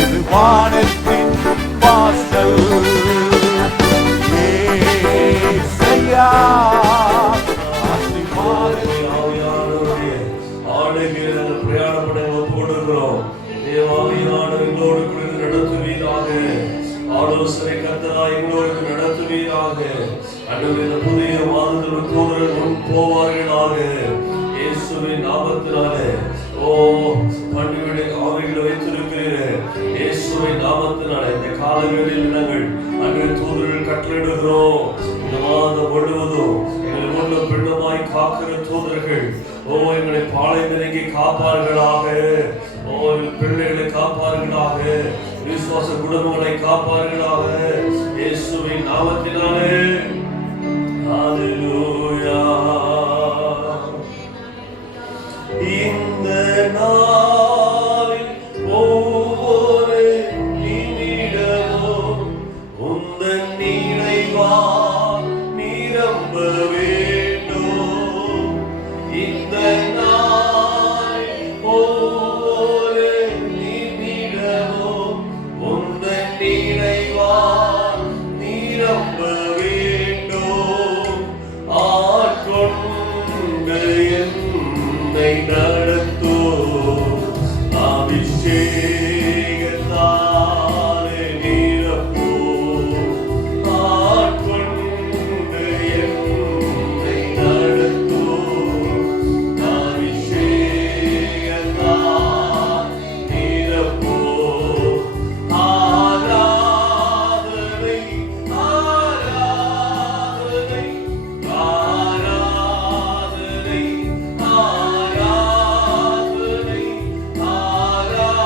இது வானத்தின் வாசல். ஏசையா ஆலோசனை கர்த்தராய் எங்களோடு நடத்துவீராக. அன்றுவரே புதிய மாதத்தில் தூதர்கள் முன் போவார்களாக. இயேசுவின் நாமத்தினாலே பண்டிகை ஆவிகளை வைத்திருக்கிறேன். இயேசுவின் நாமத்தினாலே இந்த காலங்களில் நாங்கள் அன்று தூதர்கள் கட்டளையிடுகிறோம். இந்த மாதம் முழுவதும் எங்களை முன்ன பின்னமாய் காக்கிற தூதர்கள் எங்களை பாலை நெருங்கி காப்பார்களாக. பிள்ளைகளை காப்பார்களாக. விசுவாச குடும்பங்களை காப்பார்களாக. இயேசுவின் நாமத்தினாலே ஹல்லேலூயா. இந்த நாளில் ஒவ்வொரு நிமிடமும் உந்தன் நினைவால் நிரம்ப வேண்டும். இந்த நாளில் ஒவ்வொரு நிமிடமும் உந்தன் நினைவால் நிரம்ப வேண்டும். ஆட்கொண்டு என்னை நடத்தும் அபிஷேகத்தாலே நிரப்பும். ஆட்கொண்டு என்னை நடத்தும் அபிஷேகத்தால் நிரப்பும். ஆராதனை ஆராதனை ஆராதனை ஆராதனை ஆராதனை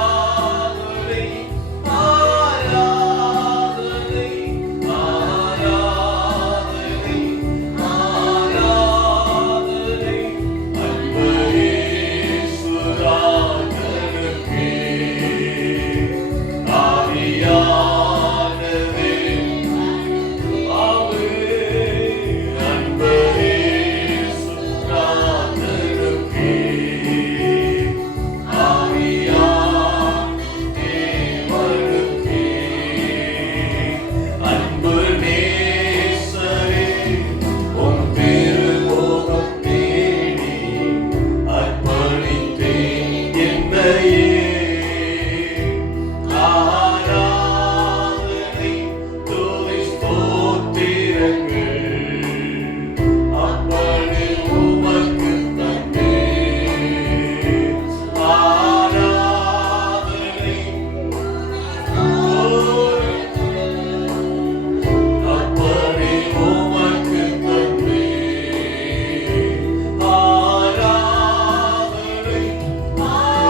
ஆராதனை ஆராதனை ஆராதனை அன்பரே சுராஜனுக்கே. ஆவியானவே ஆவே அன்பரே சுராஜனுக்கே. ஆவியானவே தேவனுக்கே. அன்பு நேசரே உம் திருமுகம் தேடி அர்ப்பணித்தேன் என்னையே. ஆராதனை துதி ஸ்தோத்திரங்கள் அப்படி உமக்கு தந்தேன். ஆராதனை அப்படி உமக்கு தந்தேன். ஆராதனை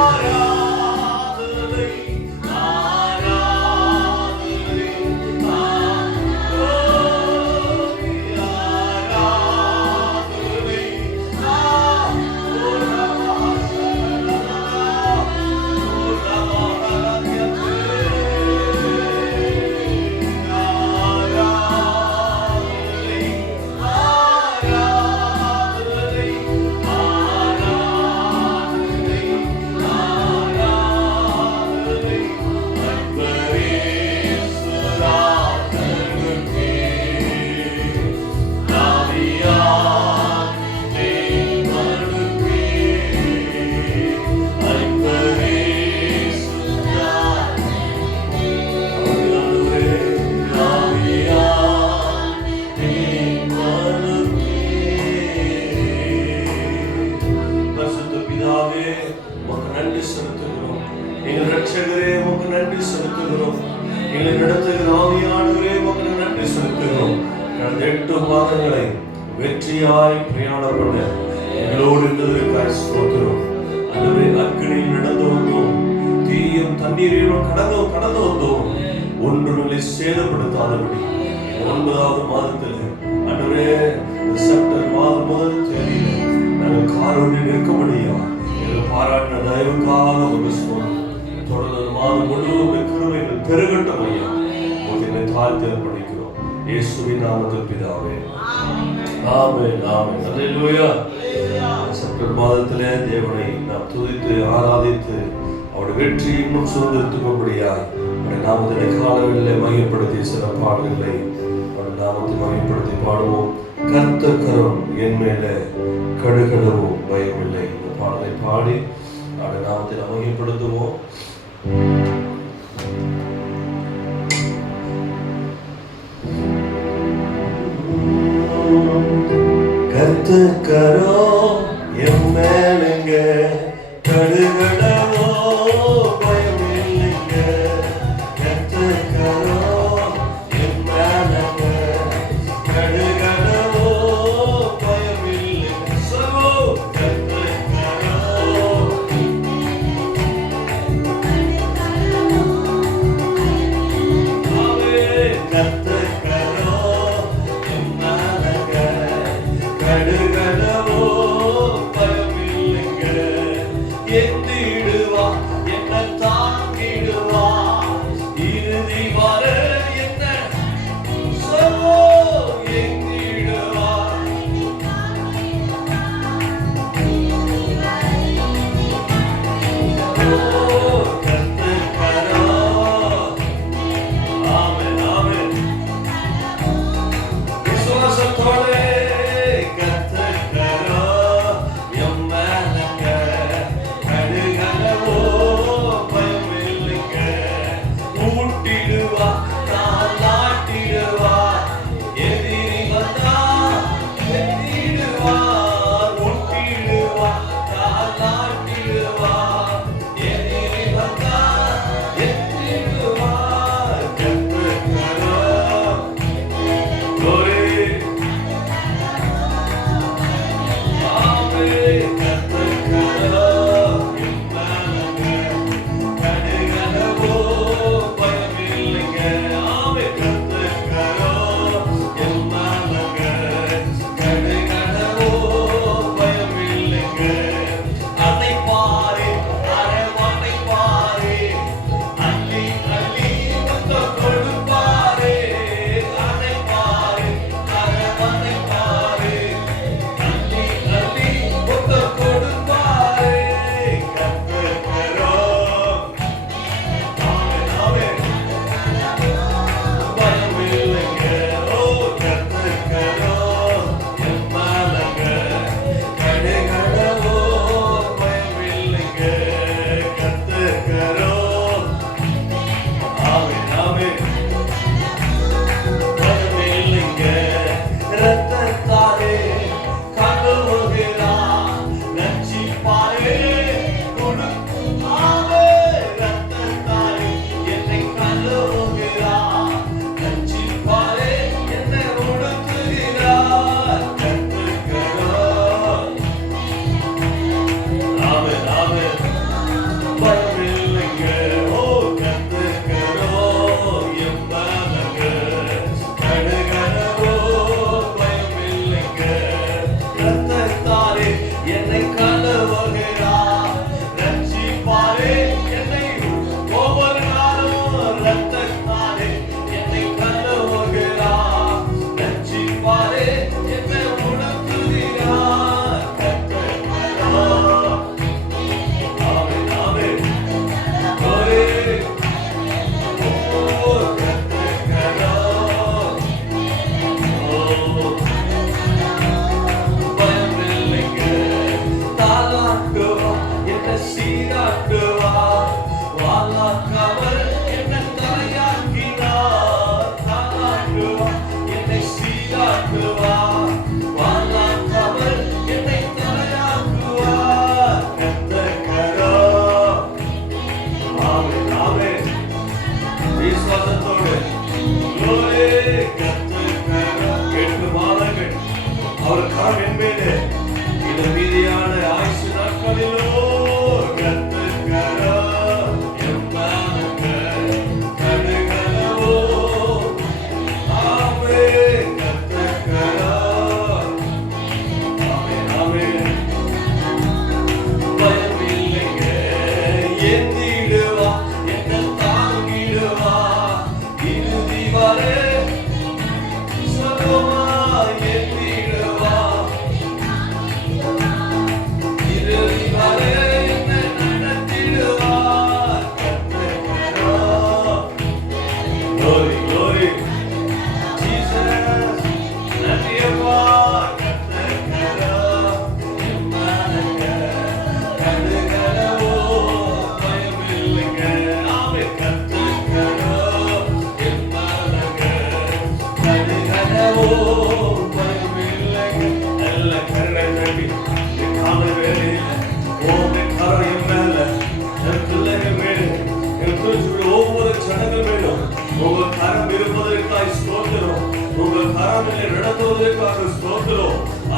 ஆராதனை ஆராதனை பரிசுத்த பிதாவே உமக்கு நன்றி செலுத்துகிறோம். எங்கள் ரட்சகரே உமக்கு நன்றி செலுத்துகிறோம். எங்களை நடத்துகிற ஆவியானவரே உமக்கு நன்றி செலுத்துகிறோம். கடந்த 8 மாதங்களை வெற்றியாய் பிரயாணப்பட எங்களோடு இருந்ததற்காய் ஸ்தோத்திரம். அதுவே அக்கினியில் நடந்து வந்தோம், தீயும் தண்ணீரையும் கடந்து வந்தோம். ஒன்றுமில்லை சேதப்படுத்தாதபடி 9வது மாதத்தில் அன்றுவரே செப்டம்பர் மாதம் முதல் தேதியில் நாங்கள் காரோடு நிற்கும்படியா எங்கள் பாராட்டின தயவுக்காக ஒரு ஸ்தோத்திரம். தொடர்ந்து மாதம் முழுவதும் கிருபைகள் பெருகட்டும் ஐயா. என்னை தாழ்த்தி அர்ப்பணிக்கிறோம் இயேசுவின் நாமத்தில் பிதாவே. ஆமென் ஆமென். அல்லேலூயா. சுப்பிரபாதத்திலே தேவனை நாம் துதித்து ஆராதித்து அவருடைய வெற்றி இன்னும் சுதந்திரத்துக்கும்படியாய் அவருடைய நாமத்தை காலங்களிலே மையப்படுத்தி சில பாடல்களை அவருடைய நாமத்தை மையப்படுத்தி பாடுவோம். கர்த்தக்கரம் என் மேலே கடுகளவும் பயமில்லை. இந்த பாடலை பாடி அவருடைய நாமத்தை நாம் மையப்படுத்துவோம். கர்த்தக்கரோ என் மேலங்க கடுகளவோ பயமில்லைங்க. கர்த்தக்கரோ என் மேலங்க கடுகளவோ பயமில்லைங்க. சர்வோ கர்த்தக்கரோ ஆவே கர்த்தக்கரோ என் மேலங்க கடுகளவோ பயமில்லைங்க. என்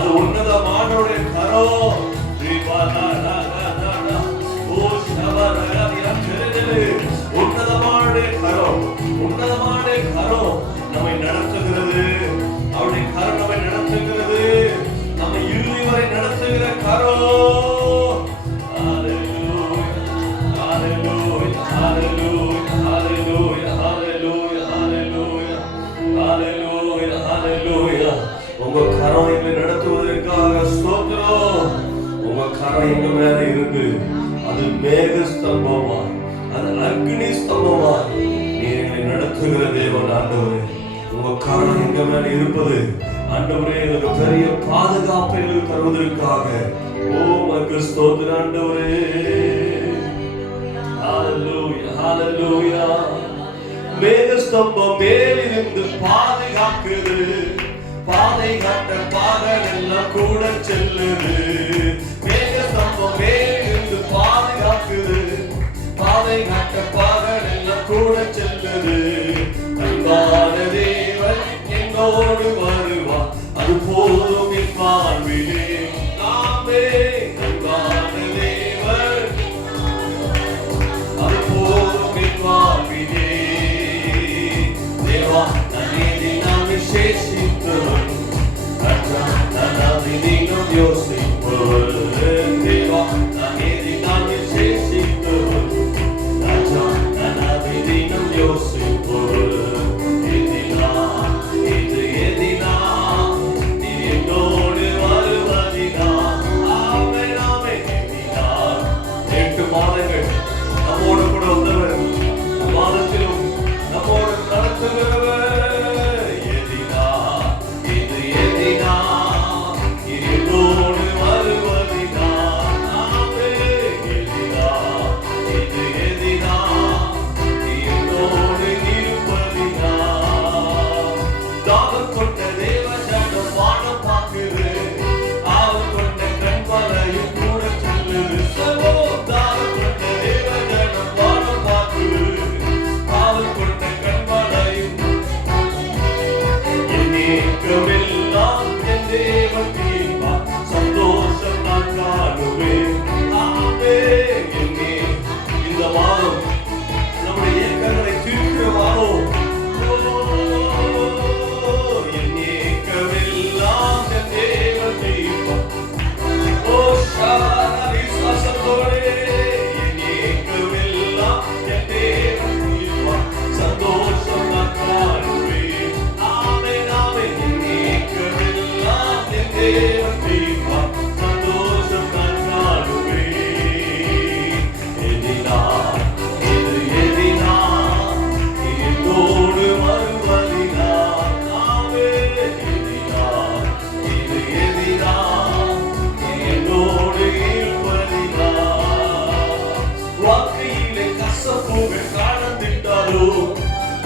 அது உன்னதமானவருடைய கரம். உன்னதமானுடைய கரம், உன்னதமானுடைய கரம் நம்மை நடத்துகிறது. அவருடைய கரம் நம்மை நடத்துகிறது, நம்மை இறுதி வரை நடத்துகிற கரம். உங்க கரம் எங்களை நடத்துவதற்காக ஸ்தோத்திரம். உங்க கரம் எங்க மேல இருந்து அது மேக ஸ்தம்பமாய், அது அக்னி ஸ்தம்பமாய் நீ எங்களை நடத்துகிற தேவன் ஆண்டவரே. உங்க கரம் எங்க மேல இருப்பது ஆண்டவரே எங்களுக்கு பெரிய பாதுகாப்பை எங்களுக்கு தருவதற்காக உமக்கு ஸ்தோத்திரம் ஆண்டவரே. ஹல்லேலூயா, ஹல்லேலூயா. மேக ஸ்தம்பம் மேலிருந்து பாதுகாக்குது, பாதை காட்ட பாதல் எல்லாம் கூட செல்லுது. மேக ஸ்தம்பம் மேலிருந்து பாதுகாக்குது, பாதை காட்ட பாதல் எல்லாம் கூட செல்லுது. அன்பான தேவன் என்னோடு வருவார், அது போதும் என் வாழ்விலே. நாமே அன்பான தேவன், அது போதும் என் வாழ்விலே. தேவா நன்னேதி நாம் விசேஷித்தவன், நன்னாதினம் யோசிப்பவர். தேவா நன்னேதி நாம் விசேஷித்தவன், நன்னாதினம் யோசிப்பவர். எதினா இது எதினா நீ என்னோடு வருவதினா. ஆமே ஆமே எதினா. 8 மாதங்கள் நம்மோடு கூட வந்தவர், மாதத்திலும் நம்மோடு நடத்துகிறவர். எதினா இது எதினா நீ என்னோடு வருவதினா. ஆமே எதினா இது எதினா நீ என்னோடு இருப்பதினா. தாகம் கொண்ட தேவஜனம் வானம் பார்க்குது, ஆவல் கொண்ட கண்மலையும் கூட சொல்லுது. சகோ தாகம் கொண்ட தேவஜனம் வானம் பார்க்குது, ஆவல் கொண்ட கண்மலையும். என் ஏக்கமெல்லாம் என் தேவன் தீர்ப்பார், சந்தோஷம் நான் காணுவேன். ஆமே என்னே இந்த மாதம் நம்முடைய ஏக்கங்களை தீர்க்கிற மாதம். என் ஏக்கமெல்லாம் என் தேவன் தீர்ப்பார். ஓ ஷாரா விசுவாசத்தோடே என் ஏக்கமெல்லாம் என் தேவன் தீர்ப்பார், சந்தோஷம் நான் காணுவேன். ஆமே ஆமே என் ஏக்கமெல்லாம் என் தேவன் தீர்ப்பார், சந்தோஷம் நான் காணுவேன். எதினா இது எதினா நீ என்னோடு வருவதினா. ஆமே எதினா இது எதினா நீ என்னோடு இருப்பதினா. வாழ்க்கையிலே கசப்புகள் காணத்திட்டாலும்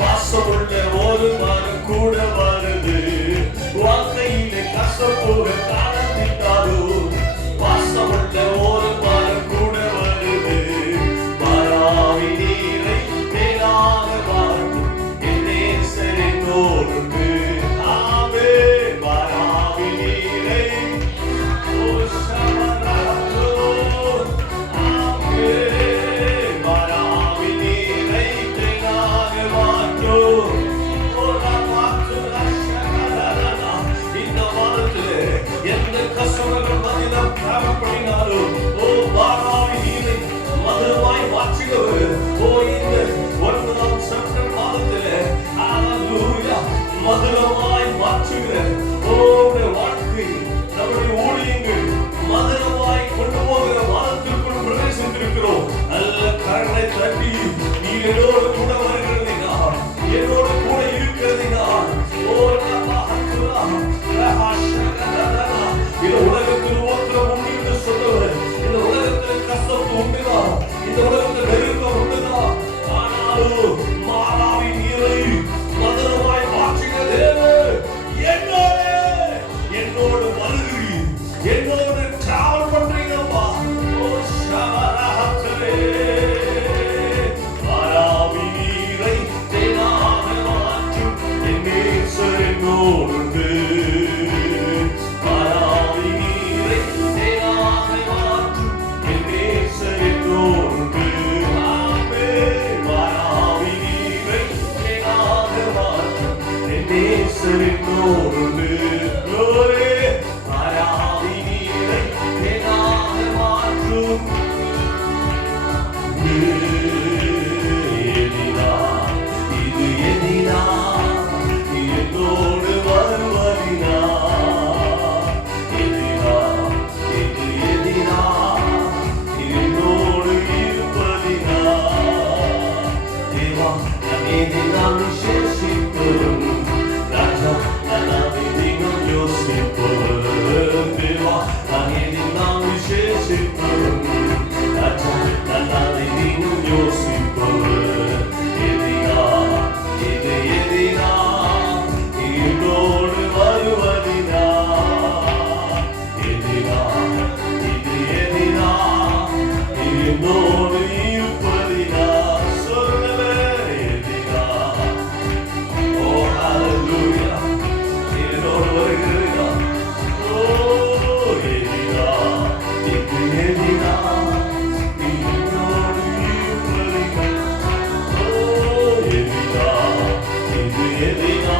பாசமுள்ள ஒரு மரம் கூட வருது. வாழ்க்கையிலே கசப்புகள் காணத்திட்டாலும் பாசமுள்ள ஒரு மரம் கூட வருது. மாறாவி நீரை மேலாக பார்க்கும் என் நேசர் என்னோடு. ஆமே மாறாவி நீரை ஓ ஷமரோ. ஆமே மாறாவி நீரை மேலாக மாற்றும். இந்த வாரத்திலே எந்த கஷ்டங்கள் மதியம் தேவைப்படினாலும் ஓ வாராவி நீரை மதுரமாய் மாற்றுகிறவர். ஓ இந்த 9ஆம் செப்டம்பர் மாதத்திலே ஹல்லேலூயா மதுரமாய் மாற்றுகிற ஓ வாழ்க்கை, நம்முடைய ஊழியங்கள் மதுரமாய் கொண்டு போகிற மாதத்திற்குள் பிரவேசித்திருக்கிறோம். நல்ல கரங்களை தட்டி நீ என்னோடு கூட வருகிறதினா, என்னோடு கூட இருக்கிறதினா. ஓ இந்த உலகத்தில் ஒருத்தர் உண்டு என்று சொல்லுவர். இந்த உலகத்தில் கஷ்டம் உண்டுதான், இந்த உலகத்தில் நெருக்கம் உண்டுதான். ஆனாலும் மாறாவி நீரை மதுரமாய் மாற்றுகிறது. என்னோடு வருகிறீர், என்னோடு டிராவல் பண்றீங்கப்பா. ஓ ஷமரஹத்ரே மாறாவி நீரை மாற்றும் எதினா இது எதினா என்னோடு வருவதினா எதினா இது எதினா என்னோடு இருப்பதினா தேவா நான் எதினால் விசேஷிப்பதும் ராஜா நான் அதிகம் யோசிப்பதும் தேவா நான் எதினால் விசேஷிப்பதும் ராஜா நான் அதிகம் யோசிப்பதும் எதினா இது எதினா என்னோடு வருவதினா எதினா இது எதினா என்னோடு இருப்பதினா சொல்லுவே எதினா ஓ ஹalleluya என்னோடு வருகிறதா ஓ எதினா இது எதினா என்னோடு இருப்பதினா ஓ எதினா இது எதினா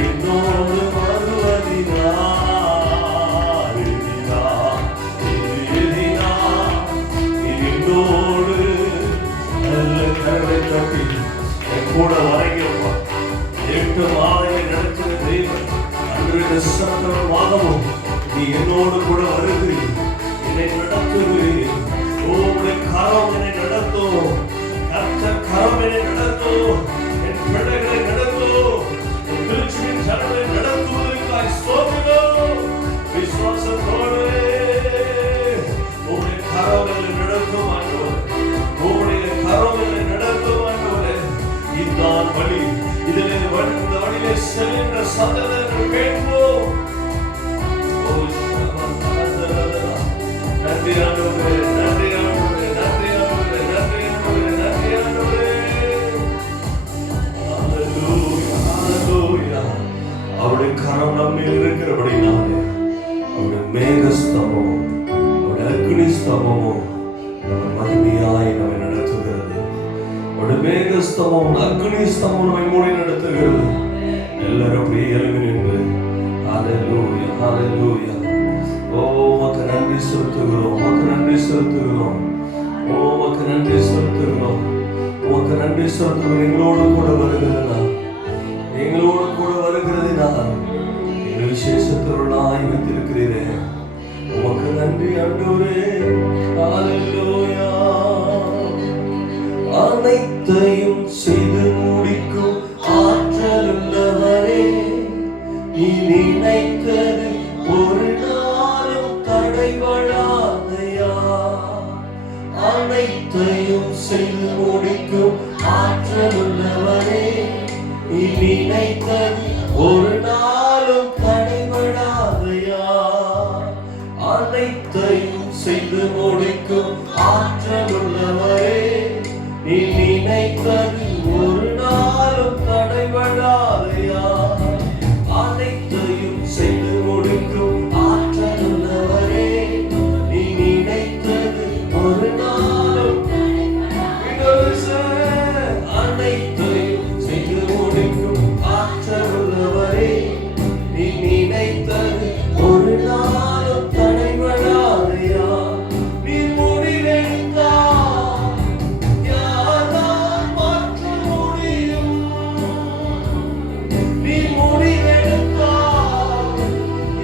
என்னோடு வருவதினா எதினா இது எதினா என்னோடு நல்ல கரவை தட்டி என் கூட வரைகிறப்பா 8 மாதங்களை நடத்துகிற தெய்வம் அன்று நிசப்தமாகவும் நீ என்னோடு கூட வருகிறீர் என்னை நடத்துகிறீர் உம்முடைய கரம் என்னை நடத்தும் கர்த்தர் கரம் என்னை நடத்தும் என் பிள்ளைகளை நடத்தும் என் திருச்சியின் ஜனங்களை நடத்துவதற்காய் ஸ்தோத்திரம் விசுவாசத்தோடு உம்முடைய கரம் என்னை நடத்தும் ஆண்டவரே உம்முடைய கரம் என்னை நடத்தும் ஆண்டவரே இதுதான் வழி இதிலே இந்த வழியிலே செல்கின்ற சத்தத்தை கேட்போம் ஓ சபதரதரா நன்றி ஆண்டவரே நன்றி ஆண்டவரே நன்றி ஆண்டவரே நன்றி ஆண்டவரே நன்றி ஆண்டவரே ஹalleluya ஹalleluya அவருடைய கரம் நம்மில் இருக்கிறபடினாலே அவருடைய மேகஸ்தம்பம் அவருடைய அக்னி ஸ்தம்பமும் நம்ம மகிமையாய் நம்மை நடத்துகிறது அவருடைய மேகஸ்தம்பம் அக்னி ஸ்தம்பம் நம்மை மூடி நடத்துகிறது எல்லாரும் அப்படியே எழுந்து நின்று ஹalleluya ஹalleluya ஓ உமக்கு நன்றி செலுத்துகிறோம் உமக்கு நன்றி செலுத்துகிறோம் ஓ உமக்கு நன்றி செலுத்துகிறோம் உமக்கு நன்றி செலுத்துகிறோம் எங்களோடு கூட வருகிறதா எங்களோடு கூட வருகிறதினா எங்கள் விசேஷத்தருளாய் வைத்திருக்கிறீரே உமக்கு நன்றி ஆண்டவரே ஹalleluya அனைத்தையும் செய்து முடிக்கும் ஆற்றலுள்ளவரே நீ நினைத்தது ஒரு நாளும் தடைபடாதையா அனைத்தையும் செய்து முடிக்கும் ஆற்றலுள்ளவரே நீ நினைத்தது ஒரு நாளும் தடைபடாதையா அனைத்தையும் செய்து முடிக்கும் ஆற்றலுள்ளவரே நீ நினைத்தது ஒரு நாளும் தடைபடாதையா அனைத்தையும் செய்து முடிக்கும் ஆற்றலுள்ளவரே நீ நினைத்தது ஒரு நாளும் அனைத்தையும் செய்து முடிக்கும் ஆற்றலுள்ளவரே நீ நினைத்தது ஒரு நாளும் தடைபடாதையா நீ முடிவெடுத்தா யாரால் மாற்ற முடியும் நீ முடிவெடுத்தா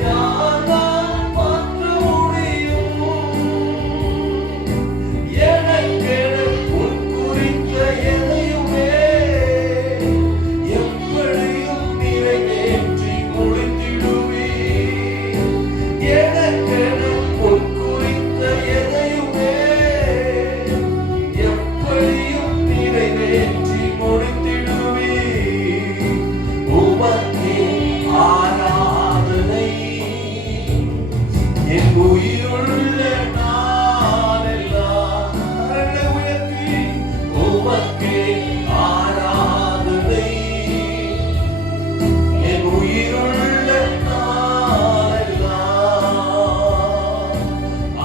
யாரால் மாற்ற முடியும் எனக்கென உன் குறித்த எதையுமே எப்படியும் நிறைவேற்றி முடித்திடுவே எனக்கென உன் குறித்த எதையுமே எப்படியும் நிறைவேற்றி முடித்திடுவே உமக்கே ஆராதனை என் உயிருள்ள நாளெல்லாம் கரங்களை உயர்த்தி உமக்கே ஆராதனை என் உயிருள்ள நாளெல்லாம்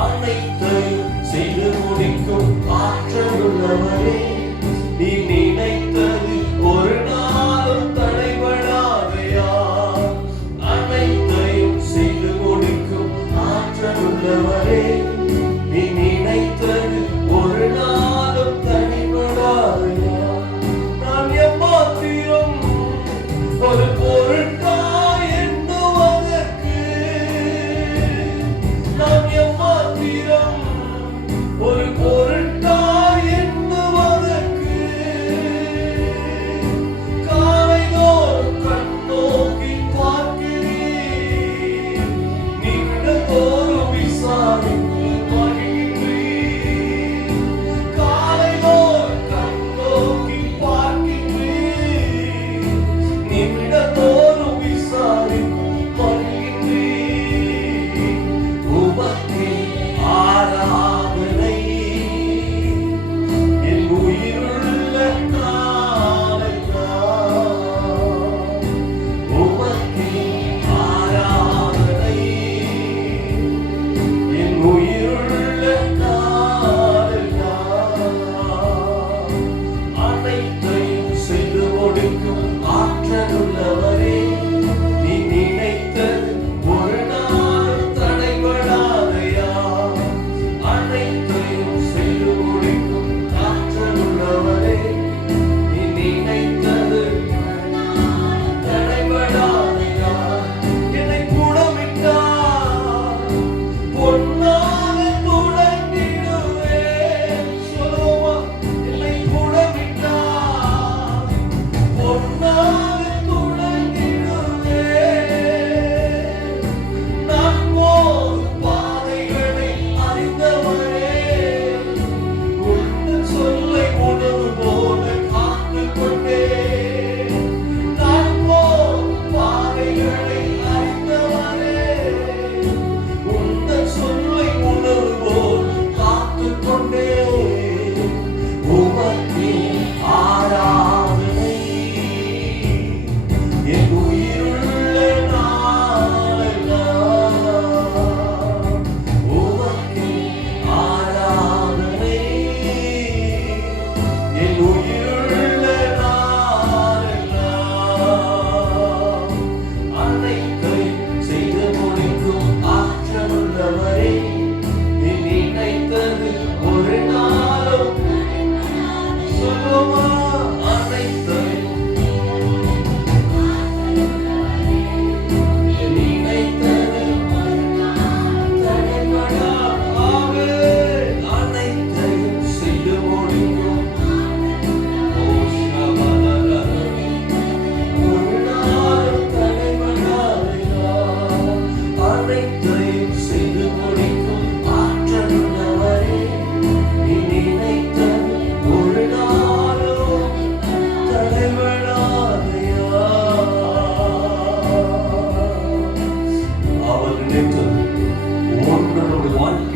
அனைத்தையும் செய்து முடிக்கும் ஆற்றலுள்ளவரே நீ நினைத்தது ஒரு நாளும் தடைபடாதையா அனைத்தையும் செய்து முடிக்கும் ஆற்றலுள்ளவரே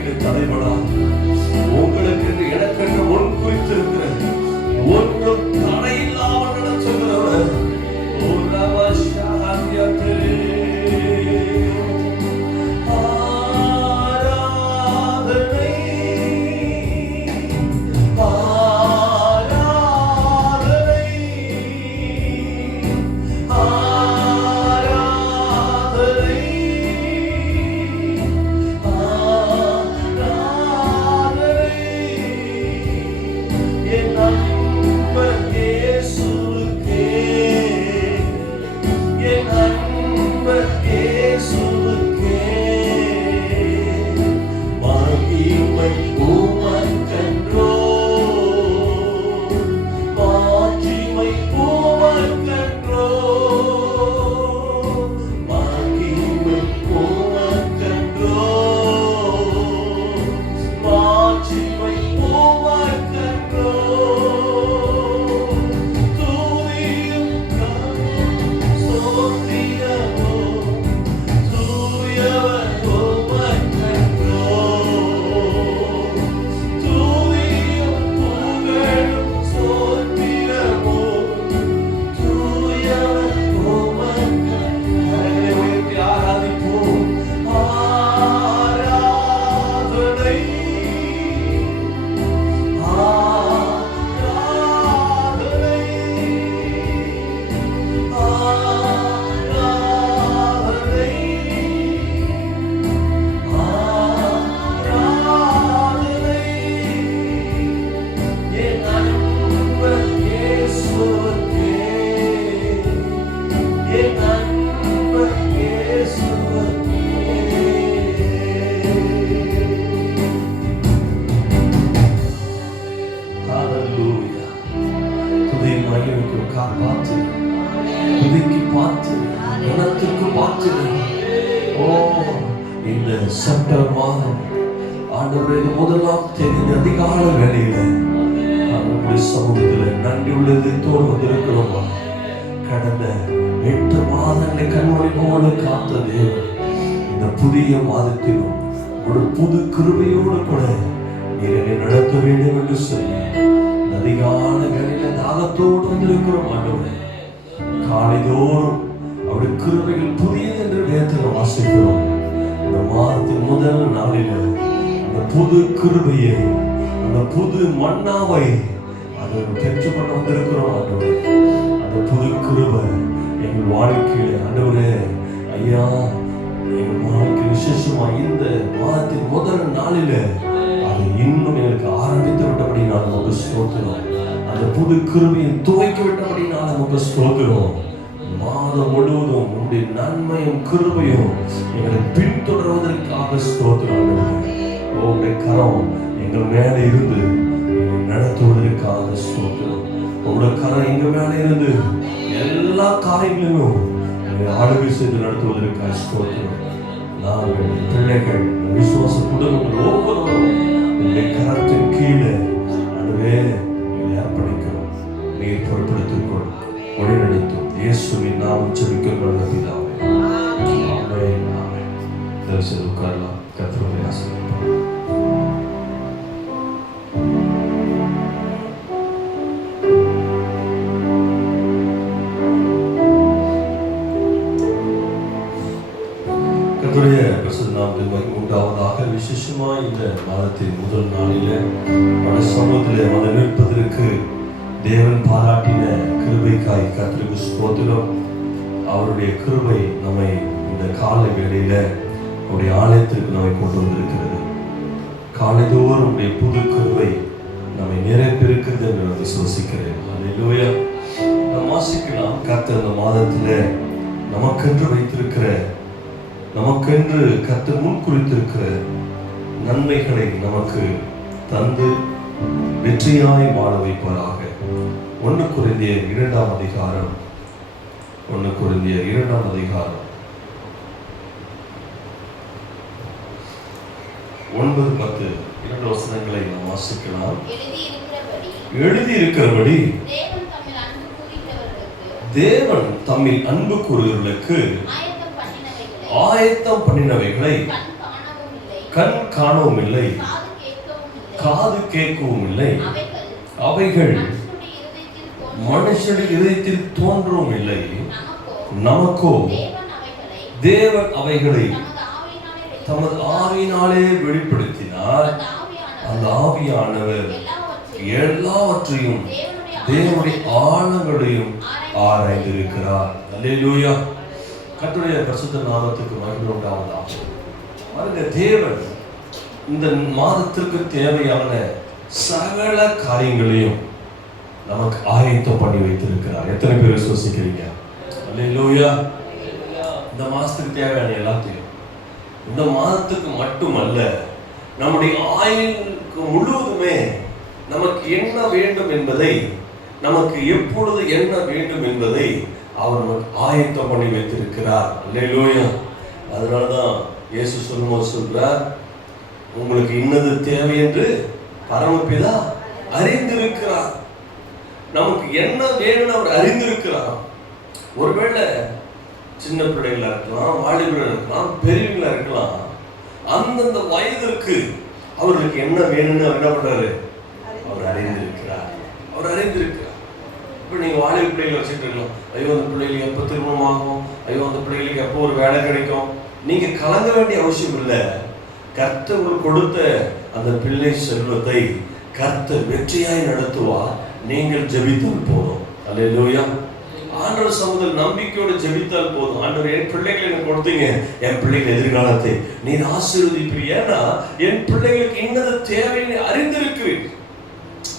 உங்களுக்கு தடைபடாது. உங்களுக்கு எனக்கு முன் குறித்திருக்கிற ஒன்றும் தடை இல்லாமல் நடத்துகிறவர். ஓ நமஸ்காரத்திலே செப்டம்பர் மாதம் ஆண்டவரே முதலாம் தேதி அதிகால வேளையில நம்முடைய சமூகத்தில் நன்றி உள்ளதோடு வந்திருக்கிறோமா. கடந்த 8 மாதங்களை கண்மொழி போல காத்த தேவன் இந்த புதிய மாதத்திலும் ஒரு புது கிருபையோடு கூட நீர் என்னை நடத்த வேண்டும் என்று சொல்லி அதிகால வேளையில தாகத்தோடு வந்திருக்கிறோம். ஆண்டவரே காலைதோறும் அவருடைய கிருபைகள் புதியது என்று வேதத்தில் வாசிக்கிறோம். இந்த மாதத்தின் முதல் நாளில் அந்த புது கிருபையை அந்த புது மன்னாவை அதை பெற்றுக்கொண்டு வந்திருக்கிறோம். ஆண்டவரே அந்த புது கிருபை எங்கள் வாழ்க்கையில ஆண்டவரே ஐயா எங்கள் வாழ்க்கை விசேஷமா இந்த மாதத்தின் முதல் நாளில அதை இன்னும் எங்களுக்கு ஆரம்பித்து விட்டபடி நான் நமக்கு ஸ்தோத்திரம். அந்த புது கிருபையை துவைக்க விட்டபடி நான் நமக்கு ஸ்தோத்திரம். மாதம் முழுவதும் உங்களுடைய நன்மையும் கிருபையும் எங்களை பின்தொடர்வதற்காக ஸ்தோத்திரம். உங்களுடைய கரம் எங்கள் மேலே இருந்து நடத்துவதற்காக ஸ்தோத்திரம். உங்களுடைய கரம் எங்கள் மேலே இருந்து எல்லா காரியங்களிலும் ஆளுகை செய்து நடத்துவதற்காக ஸ்தோத்திரம். நாங்கள் பிள்ளைகள் விசுவாச குடும்பங்கள் ஒவ்வொருவரும் உங்களுடைய கரத்தின் கீழே அதுவே அர்ப்பணிக்கிறோம். நீர் பொறுப்படுத்திக் கொள், வழிநடத்தும். இயேசுவின் நாமம் ஜெபிக்கிறோம் பிதாவே. ஆமென் ஆமென். தரிசனம் உட்காரலாம். கர்த்தருடைய ஆசீர்வாதம். கர்த்தருடைய பரிசுத்த நாமத்துக்கு மகிமை உண்டாவதாக. விசேஷமா இந்த மாதத்தின் முதல் நாளிலே பல சமூகத்திலே வந்து நிற்பதற்கு தேவன் பாராட்டின கிருபைக்காய் கர்த்தருக்கு ஸ்தோத்திரம். அவருடைய கிருபை நம்மை இந்த காலை வேளையில அவருடைய ஆலயத்திற்கு நம்மை கொண்டு வந்திருக்கிறது. காலைதோறும் உடைய புது கிருபை நம்மை நிறைப்பிருக்கிறது என்று நான் விசுவசிக்கிறேன். அல்லேலூயா. நாம் வாசிக்கலாம். கர்த்தர் இந்த மாதத்துல நமக்கென்று வைத்திருக்கிற நமக்கென்று கர்த்தர் முன் குறித்திருக்கிற நன்மைகளை நமக்கு தந்து வெற்றியாய் வாழ வைப்பதாக. 1 கொரிந்தியர் 2ஆம் அதிகாரம் 1 கொரிந்தியர் 2ஆம் அதிகாரம் 9-10 2 வசனங்களை நாம் வாசிக்கலாம். எழுதி இருக்கிறபடி தேவன் தம்மில் அன்பு கூறுகிறவர்களுக்கு ஆயத்தம் பண்ணினவைகளை கண் காணவும் இல்லை, காது கேட்கவும் இல்லை, அவைகள் மனுஷனுடைய இதயத்தில் தோன்றவும் இல்லை. நமக்கோ தேவன் அவைகளை தமது ஆவியினாலே வெளிப்படுத்தினார். அந்த ஆவியானவர் எல்லாவற்றையும் தேவனுடைய ஆழங்களையும் ஆராய்ந்திருக்கிறார். அல்லேலூயா. கர்த்தருடைய பரிசுத்த நாமத்துக்கு மகிமை உண்டாவதாக. பாருங்க, தேவன் இந்த மாதத்திற்கு தேவையான சகல காரியங்களையும் நமக்கு ஆயத்தம் பண்ணி வைத்திருக்கிறார். எத்தனை பேர் விசுவாசிக்கிறீங்க? அல்லேலூயா. இந்த மாதத்துக்கு தேவையான எல்லாத்தையும், இந்த மாதத்துக்கு மட்டுமல்ல, நம்முடைய ஆயுளுக்கு முழுவதுமே நமக்கு என்ன வேண்டும் என்பதை, நமக்கு எப்பொழுது என்ன வேண்டும் என்பதை அவர் நமக்கு ஆயத்தம் பண்ணி வைத்திருக்கிறார். அல்லேலூயா. அதனால்தான் இயேசு சொல்லும்போது சொல்றார், உங்களுக்கு இன்னது தேவை என்று பரமபிதா அறிந்திருக்கிறார். நமக்கு என்ன வேணும்னு அவர் அறிந்திருக்கிறார். ஒருவேளை சின்ன பிள்ளைகளா இருக்கலாம், வாலிபர்களா இருக்கலாம், பெரியவங்களா இருக்கலாம், அந்தந்த வயதிற்கு அவர்களுக்கு என்ன வேணும்னு அவர் என்ன பண்றாரு? அவர் அறிந்திருக்கிறார். அவர் அறிந்திருக்கிறார். இப்போ நீங்கள் வாலிப பிள்ளைகளை வச்சுட்டு இருக்கலாம், ஐயோ அந்த பிள்ளைகளுக்கு எப்போ திருமணம் ஆகும், ஐயோ அந்த பிள்ளைகளுக்கு எப்போ ஒரு வேலை கிடைக்கும். நீங்க கலங்க வேண்டிய அவசியம் இல்லை. கர்த்தர் கொடுத்த அந்த பிள்ளை செல்வத்தை கர்த்தர் வெற்றியாய் நடத்துவார். நீங்கள் ஜெபித்தால் போதும். அல்லேலூயா. ஆண்டவர் சமூகத்தில் நம்பிக்கையோடு ஜெபித்தால் போதும். ஆண்டவர், என் பிள்ளைகளை எனக்கு கொடுத்தீங்க, என் பிள்ளைகள் எதிர்காலத்தை நீர் ஆசீர்வதிப்பீர். ஏன்னா என் பிள்ளைகளுக்கு இன்னது தேவைன்னு அறிந்திருக்கிறீர்.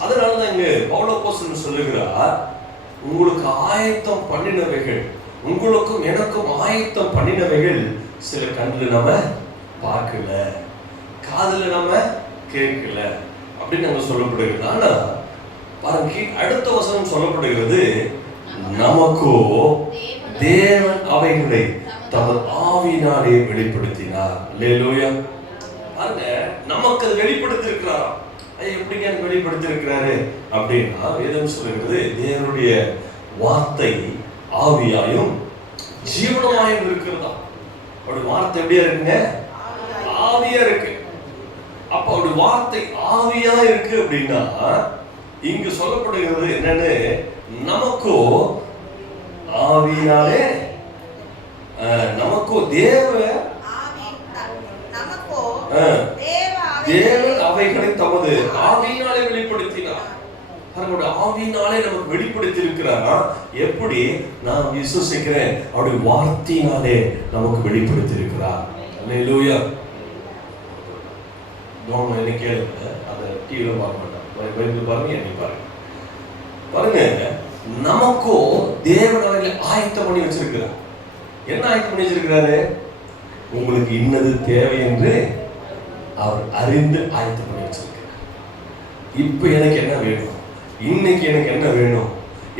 அதனாலதான் இங்க பவுல் அப்போஸ்தலன் சொல்லுகிறார், உங்களுக்கு ஆயத்தம் பண்ணினவைகள், உங்களுக்கும் எனக்கும் ஆயத்தம் பண்ணினவைகள் சில கண்ணில் நம்ம பார்க்கல, காதுல நம்ம கேட்கல அப்படின்னு நம்ம சொல்லப்படுகிறது. ஆனா பாருங்க, அடுத்த வசனம் சொல்லப்படுகிறது, நமக்கோ தேவன் அவைகளை தமது ஆவியினாலே வெளிப்படுத்தினார். அல்லேலூயா. பாருங்க, நமக்கு அது வெளிப்படுத்தி இருக்கிறார். எப்படிங்க வெளிப்படுத்தி இருக்கிறாரு அப்படின்னா, வேதம் சொல்லுகிறது, தேவனுடைய வார்த்தை ஆவியாயும் ஜீவனமாயும் இருக்கிறதா. அவருடைய வார்த்தை எப்படியா இருக்குங்க? ஆவியா இருக்கு. அப்ப அவருடைய வார்த்தை ஆவியா இருக்கு அப்படின்னா, இங்கு சொல்லப்படுகிறது என்னன்னு, நமக்கோ ஆவியினாலே, நமக்கோ தேவன் அவைகளை தமது ஆவியினாலே வெளிப்படுத்தினார். அவருடைய ஆவியினாலே நமக்கு வெளிப்படுத்தி இருக்கிறார். எப்படி? நான் விசுவசிக்கிறேன், அவருடைய வார்த்தையினாலே நமக்கு வெளிப்படுத்தி இருக்கிறார். அல்லேலூயா. என்ன கேளுங்க, அதை டிவியில பார்க்க மாட்டேன், பைபிள் பாருங்க, என்னை பாருங்க. பாருங்க, நமக்கோ தேவன் அவைகளை ஆயத்தம் பண்ணி வச்சிருக்கிறார். என்ன ஆயத்தம் பண்ணி வச்சிருக்கிறாரு? உங்களுக்கு இன்னது தேவை என்று அவர் அறிந்து ஆயத்தம் பண்ணி வச்சிருக்கிறார். இப்ப எனக்கு என்ன வேணும், இன்னைக்கு எனக்கு என்ன வேணும்,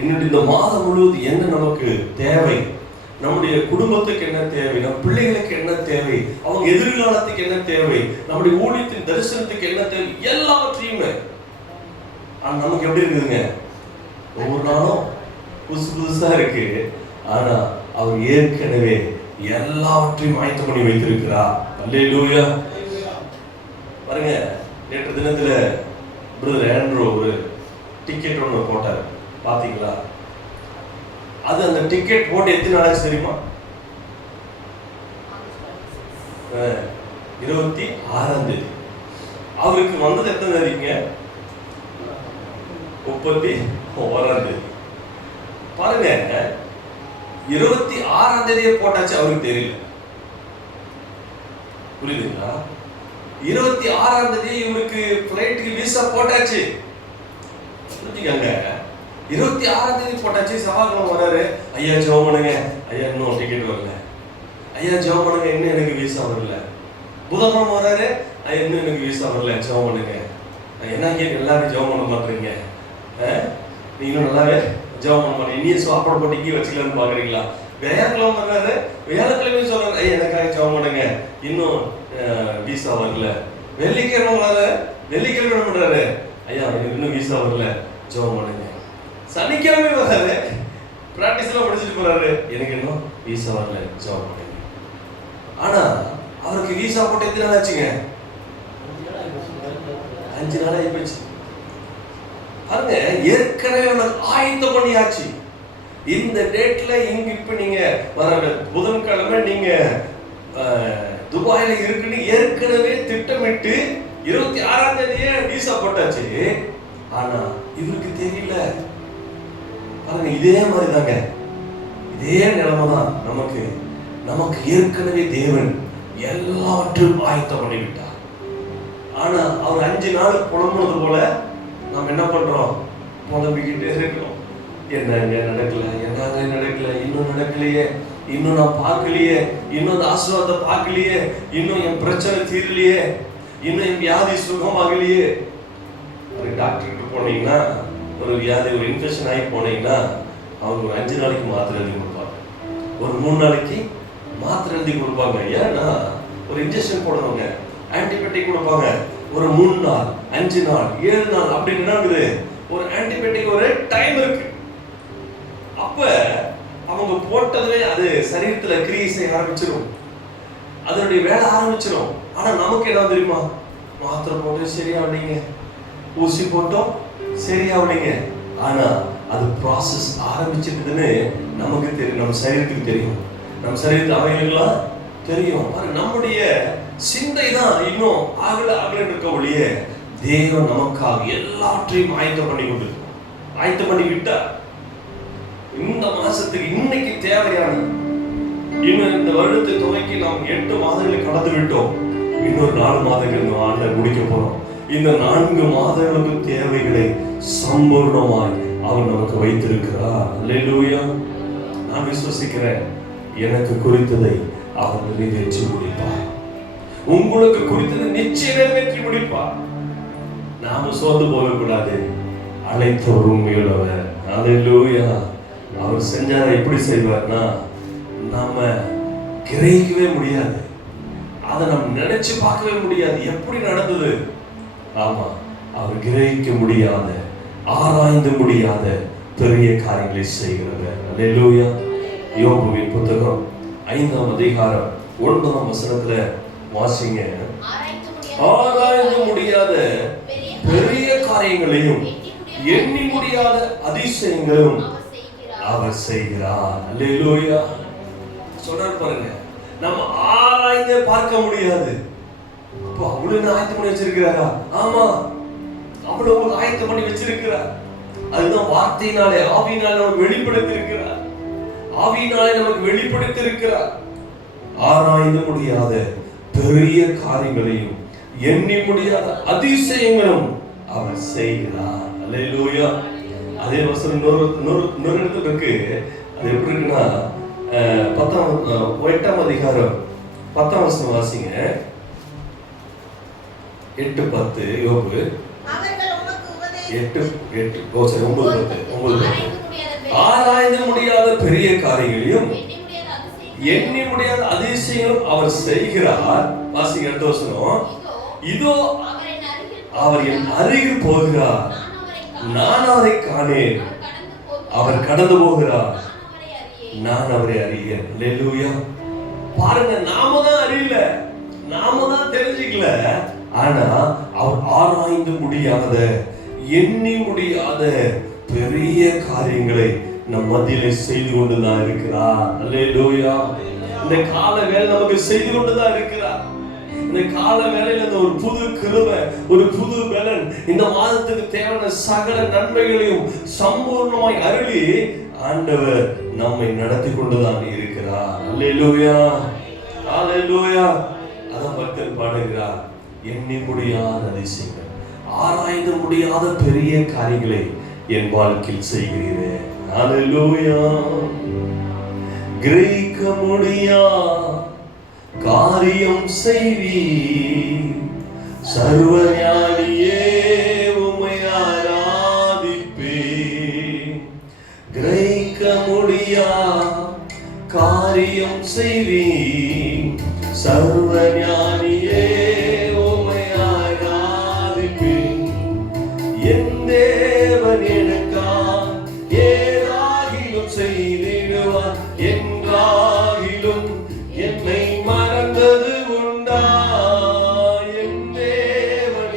இன்னும் இந்த மாதம் முழுவதும் என்ன நமக்கு தேவை, நம்முடைய குடும்பத்துக்கு என்ன தேவை, நம் பிள்ளைகளுக்கு என்ன தேவை, அவங்க எதிர்காலத்துக்கு என்ன தேவை, நம்முடைய ஊழியத்தின் தரிசனத்துக்கு என்ன தேவை, எல்லாவற்றையுமே நமக்கு எப்படி இருக்குதுங்க? ஒவ்வொரு நாளும் புதுசு புதுசா இருக்கு. ஆனா அவர் ஏற்கனவே எல்லாவற்றையும் ஆயத்தம் பண்ணி வைத்திருக்கிறார். அல்லேலூயா. பாருங்க, நேற்று தினத்துல பிரதர் ஆண்ட்ரூ ஒரு டிக்கெட் ஒன்று போட்டார், பாத்தீங்களா? அது அந்த டிக்கெட் போட்டு எத்தனை நாளாச்சு தெரியுமா? 26ஆம் தேதி. அவருக்கு வந்தது எத்தனை தேதிங்க? 31ஆம் தேதி. பாருங்க, 26ஆம் தேதியே போட்டாச்சு, அவருக்கு தெரியல. புரியுதுங்களா? 26ஆம் தேதி இவருக்கு பிளைட்டுக்கு விசா போட்டாச்சு. புரிஞ்சுக்கங்க, 26ஆம் தேதி போட்டாச்சு. செவ்வாய்க்கிழமை வராரு, ஐயா ஜெபம் பண்ணுங்க, ஐயா இன்னும் டிக்கெட் வரல, ஐயா ஜெபம் பண்ணுங்க, இன்னும் எனக்கு விசா வரல. புதன்கிழமை வராரு, ஐயா இன்னும் எனக்கு விசா வரல, ஜெபம் பண்ணுங்க. என்ன எல்லாரும் ஜெபம் பண்ண மாட்டீங்க, நீங்களும் நல்லாவே ஜெபம் பண்ண மாட்டீங்க, இனியும் சாப்பாடு போட்டு இங்கே வச்சுக்கலான்னு பாக்குறீங்களா? வியாழக்கிழமை வர்றாரு, வியாழக்கிழமையும் சொல்றாரு, ஐயா எனக்காக ஜெபம் பண்ணுங்க, இன்னும் விசா வரல. வெள்ளிக்கிழமை வராரு, வெள்ளிக்கிழமை என்ன பண்றாரு, ஐயா எனக்கு இன்னும் விசா வரல, ஜெபம் பண்ணுங்க. சனிக்கிழமை வராரு, பிராக்டிஸ் எல்லாம் முடிச்சுட்டு போறாரு, எனக்கு இன்னும் விசா வரல, ஜெபம் பண்ணுங்க. ஆனா அவருக்கு விசா போட்டு எத்தனை நாள் ஆச்சுங்க? 5 நாள் ஆகி போச்சு பாருங்க. ஏற்கனவே ஆயத்தம் பண்ணியாச்சு. இந்த டேட்ல இங்க இப்ப நீங்க வர புதன்கிழமை நீங்க துபாயில இருக்குன்னு ஏற்கனவே திட்டமிட்டு 26ஆம் தேதியே வீசா போட்டாச்சு. ஆனா இவருக்கு தெரியல பாருங்க. இதே மாதிரி தாங்க, இதே நிலைமை தான் நமக்கு ஏற்கனவே தேவன் எல்லாவற்றையும் ஆயத்தம் பண்ணிவிட்டார். ஆனா அவர் 5 நாள் புலம்புனது போல நாம் என்ன பண்றோம்? புலம்பிக்கிட்டே இருக்கிறோம். என்னங்க நடக்கல, என்னங்க நடக்கல, இன்னும் நடக்கலையே, இன்னும் நான் பார்க்கலையே, இன்னும் அந்த ஆசீர்வாதத்தை பார்க்கலையே, இன்னும் என் பிரச்சனை தீரலையே, இன்னும் என் வியாதி சுகமாகலையே. ஒரு டாக்டருக்கு போனீங்கன்னா ஒரு வியாதி ஒரு இன்ஃபெக்ஷன் ஆகி போனீங்கன்னா அவங்க 5 நாளைக்கு மாத்திரை எழுதி கொடுப்பாங்க, ஒரு 3 நாளைக்கு மாத்திரை எழுதி கொடுப்பாங்க. ஏன்னா ஒரு இன்ஜெக்ஷன் போடுறவங்க ஆன்டிபயோட்டிக் கொடுப்பாங்க, ஒரு 3 நாள் 5 நாள் 7 நாள் அப்படின்னு ஒரு ஆன்டிபயோட்டிக் ஒரு டைம் இருக்கு. அப்ப அவங்க போட்டதுமே அது சரீரத்துல கிரியை செய்ய ஆரம்பிச்சிடும், அதனுடைய வேலை ஆரம்பிச்சிடும். ஆனா நமக்கு என்ன தெரியுமா? மாத்திரை போட்டு சரியாவீங்க, ஊசி போட்டோம் சரியாவீங்க. ஆனா அது ப்ராசஸ் ஆரம்பிச்சிருக்குதுன்னு நமக்கு தெரியும், நம்ம சரீரத்துக்கு தெரியும், நம்ம சரீரத்து அவைகளுக்கெல்லாம் தெரியும். நம்முடைய சிந்தை தான் இன்னும் ஆகல இருக்க ஒழிய தேவன் நமக்காக எல்லாவற்றையும் ஆயத்தம் பண்ணி கொண்டு ஆயத்தம் பண்ணி விட்டார். இந்த மாசத்துக்கு இன்னைக்கு தேவையான இன்னும் இந்த வருடத்தை துவக்கி நாம் 8 மாதங்களை கடந்து விட்டோம். இன்னொரு 4 மாதங்கள் இந்த ஆண்டை முடிக்க போறோம். இந்த 4 மாதங்களுக்கு தேவைகளை சம்பூர்ணமாய் அவர் நமக்கு வைத்திருக்கிறார். அல்லேலூயா. நான் விசுவசிக்கிறேன், எனக்கு குறித்ததை அவர் நிறைவேற்றி முடிப்பார். உங்களுக்கு குறித்ததை நிச்சயம் நிறைவேற்றி முடிப்பார். நாம சோர்ந்து போகக்கூடாது. அழைத்தவர் உண்மையுள்ளவர். அல்லேலூயா. அவர் செஞ்சார எப்படி செய்வார்னா நாம கிரகிக்கவே முடியாது, அதை நம்ம நினைச்சு பார்க்கவே முடியாது. எப்படி நடந்தது? ஆமா, அவர் கிரகிக்க முடியாத, ஆராய்ந்து முடியாத பெரிய காரியங்களை செய்கிறவர். அல்லேலூயா. யோபுவின் புத்தகம் 5ஆம் அதிகாரம் 9ஆம் வசனத்துல வாசிங்க. ஆராய்ந்து முடியாத பெரிய காரியங்களையும் எண்ணி முடியாத அதிசயங்களும் அவர் செய்கிறார். அல்லேலூயா. சொல்றாரு பாருங்க, நம்ம ஆராய்ந்து பார்க்க முடியாது. அப்போ அவ்வளவு ஆயத்தம் பண்ணி வச்சிருக்கிறாரா? ஆமா, அவ்வளவு ஆயத்தம் பண்ணி வச்சிருக்கிறார். அதுதான் வார்த்தையினாலே ஆவியினாலே நமக்கு வெளிப்படுத்தி இருக்கிறார். ஆவியினாலே நமக்கு வெளிப்படுத்தி இருக்கிறார். ஆராய்ந்து முடியாத பெரிய காரியங்களையும் எண்ணி முடியாத அதிசயங்களும் அவர் செய்கிறார். அல்லேலூயா. அதே வசனம் இன்னொரு இடத்துல இருக்கு. அது எப்படி இருக்குன்னா 8ஆம் அதிகாரம் 10ஆம் வசனம் வாசிங்க. 8:10 யோபு 9:10 ஆராய்ந்து முடியாத பெரிய காரியங்களையும் எண்ணி முடியாத அதிசயங்களும் அவர் செய்கிறார். வாசிங்க அடுத்த வசனம். இதோ அவர் என் அருகில் போகிறார், நான் அவரை காணேன். அவர் கடந்து போகிறார், நான் அவரை அறியேன். அல்லேலூயா. பாருங்க, நாம தான் அறியல, நாம தான் தெரிஞ்சுக்கல. ஆனா அவர் ஆராய்ந்து முடியாத, எண்ணி முடியாத பெரிய காரியங்களை நம் மத்தியிலே செய்து கொண்டுதான் இருக்கிறார். அல்லேலூயா. இந்த கால வேளை நமக்கு செய்து கொண்டுதான் இருக்கிறார். இந்த கால வேளையில ஒரு புது கிருபை, ஒரு புது பலன், இந்த மாதத்துக்கு தேவையான சகல நன்மைகளையும் சம்பூர்ணமாய் அருளி ஆண்டவர் நம்மை நடத்தி கொண்டுதான் இருக்கிறார். அல்லேலூயா. அல்லேலூயா. அதான் பக்தர் பாடுகிறார், எண்ணி முடியாத அதிசயங்கள், ஆராய்ந்து முடியாத பெரிய காரியங்களை என் வாழ்க்கையில் செய்கிறேன். அல்லேலூயா. கிரகிக்க முடியா காரியம் செய்வி, சர்வஞானியே உம்மை ஆராதிப்பே. கிரகிக்க முடியா காரியம் செய்வி, சர்வஞானியே உம்மை ஆராதிப்பே. என் தேவன் எனக்காக ஏதாகிலும் செய்திடுவார், என்றாகிலும் என்னை மறந்தது உண்டா? என் தேவன்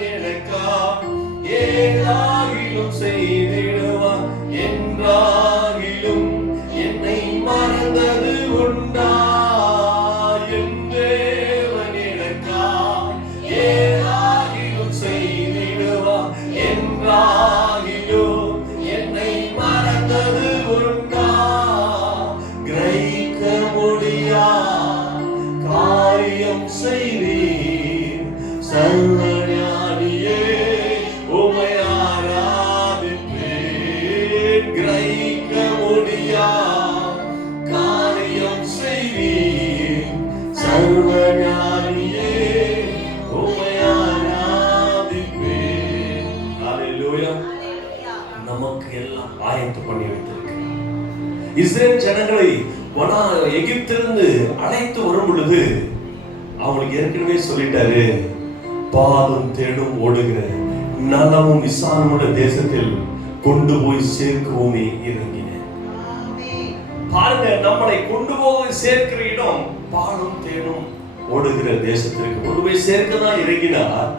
ஆயத்தம் பண்ணி வைத்திருக்கிறார். இஸ்ரேல் ஜனங்களை எகிப்திலிருந்து அழைத்து வரும் பொழுது அவங்களுக்கு ஏற்கனவே சொல்லிட்டாரு, பாலும் தேடும் ஓடுகிற நலமும் விசாலமுள்ள தேசத்தில் கொண்டு போய் சேர்க்கவும் இறங்கின. பாருங்க, நம்மளை கொண்டு போய் சேர்க்கிற இடம் பாலும் தேடும் ஓடுகிற தேசத்திற்கு கொண்டு போய் சேர்க்க தான் இறங்கினார்.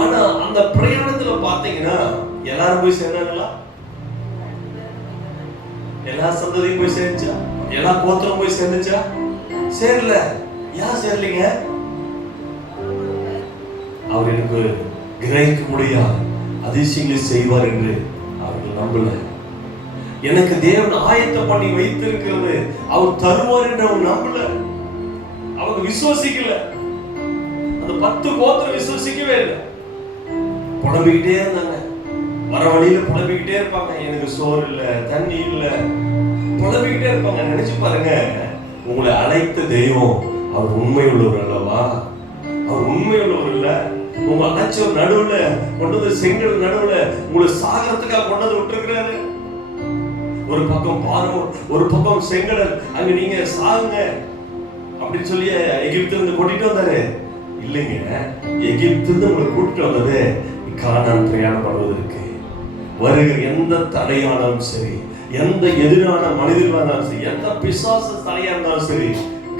ஆனா அந்த பிரயாணத்துல பாத்தீங்கன்னா எல்லாரும் போய் சேர்ந்தாங்களா? எல்லா சந்ததியும் போய் சேர்ந்துச்சா? எல்லா கோத்திரம் போய் சேர்ந்துச்சா? சேரல. ஏன் சேரலீங்க? அவர் எனக்கு கிரகிக்க முடியாது அதிசயங்களை செய்வார் என்று அவர்கள் நம்பல. எனக்கு தேவன் ஆயத்தம் பண்ணி வைத்திருக்கிறது அவர் தருவார் என்று அவங்க நம்பல. அவங்க விசுவாசிக்கல. அந்த 10 கோத்திரம் விசுவாசிக்கவே இல்லை. புலம்பிக்கிட்டே இருந்தாங்க. வர வழியில புலம்பிக்கிட்டே இருப்பாங்க, எனக்கு சோறு இல்ல, தண்ணி இல்ல, புலம்பிக்கிட்டே இருப்பாங்க. நினைச்சு பாருங்க, உங்களை அழைத்த தெய்வம் அவர் உண்மை உள்ளவர் அல்லவா? அவர் உண்மை உள்ளவர் இல்ல. உங்க அழைச்ச நடுவுல கொண்டது செங்கல் நடுவுல உங்களை சாகரத்துக்காக கொண்டது விட்டுருக்கிறாரு. ஒரு பக்கம் பாரு, ஒரு பக்கம் செங்கடல், அங்க நீங்க சாகுங்க அப்படின்னு சொல்லி எகிப்துல இருந்து கூட்டிட்டு வந்தாரு. இல்லைங்க, எகிப்துல இருந்து உங்களை கூட்டிட்டு வந்தது கானான் பிரயாணம் பண்ணுவதற்கு. வருகிற எந்த தடையானாலும் சரி, எந்த எதிரான மனிதர்களானாலும் சரி, எந்த பிசாசு தடையா இருந்தாலும் சரி,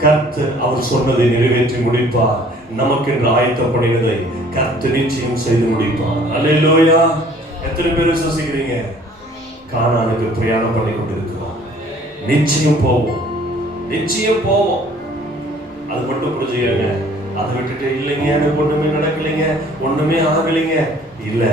கர்த்தர் அவர் சொன்னதை நிறைவேற்றி முடிப்பார். நமக்கு என்று ஆயத்தப்படினதை கர்த்தர் நிச்சயம் செய்து முடிப்பார். அல்லேலூயா. எத்தனை பேர் விசுவாசிக்கிறீங்க? கானானுக்கு பிரயாணம் பண்ணி கொண்டிருக்கிறோம். நிச்சயம் போவோம், நிச்சயம் போவோம். அது மட்டும் புரிஞ்சுக்கங்க. அதை விட்டுட்டு இல்லைங்க எனக்கு ஒண்ணுமே நடக்கலைங்க, ஒண்ணுமே ஆகலைங்க, இல்ல.